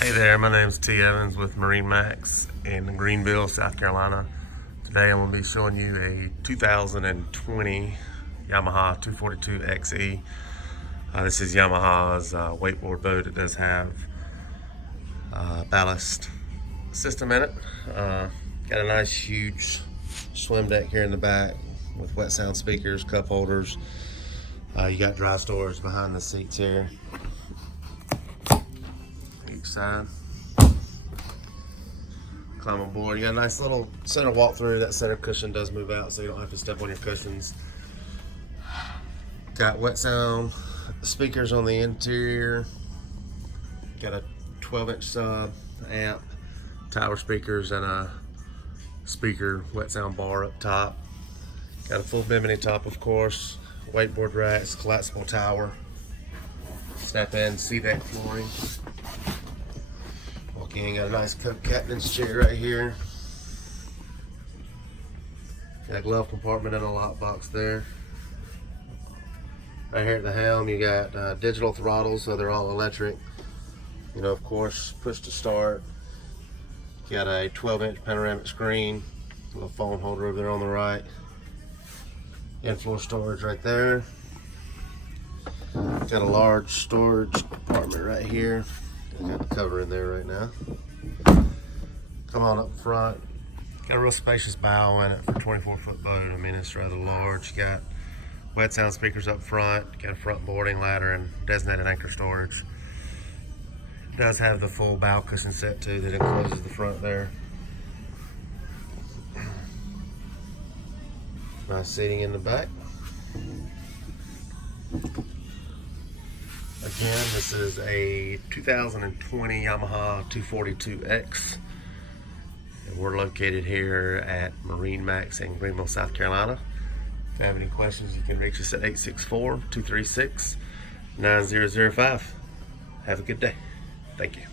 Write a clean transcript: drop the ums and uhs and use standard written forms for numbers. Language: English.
Hey there, my name's T. Evans with MarineMax in Greenville, South Carolina. Today I'm going to be showing you a 2020 Yamaha 242XE. This is Yamaha's wakeboard boat. It does have ballast system in it. Got a nice huge swim deck here in the back with wet sound speakers, cup holders. You got dry storage behind the seats here. Each side. Climb aboard. You got a nice little center walk through. That center cushion does move out, so you don't have to step on your cushions. Got wet sound speakers on the interior. Got a 12-inch sub amp, tower speakers, and a speaker wet sound bar up top. Got a full bimini top, of course. Wakeboard racks, collapsible tower. Snap in sea deck flooring. Walk in, got a nice captain's chair right here. Got a glove compartment and a lock box there. Right here at the helm, you got digital throttles, so they're all electric. You know, of course, push to start. Got a 12-inch panoramic screen, a little phone holder over there on the right. In-floor storage right there. Got a large storage compartment right here. I got the cover in there right now. Come on up front. Got a real spacious bow in it for a 24-foot boat. I mean, it's rather large. You got wet sound speakers up front. Got a front boarding ladder and designated anchor storage. It does have the full bow cushion set too that encloses the front there. Nice seating in the back. Again, this is a 2020 Yamaha 242X. And we're located here at MarineMax in Greenville, South Carolina. If you have any questions, you can reach us at 864-236-9005. Have a good day. Thank you.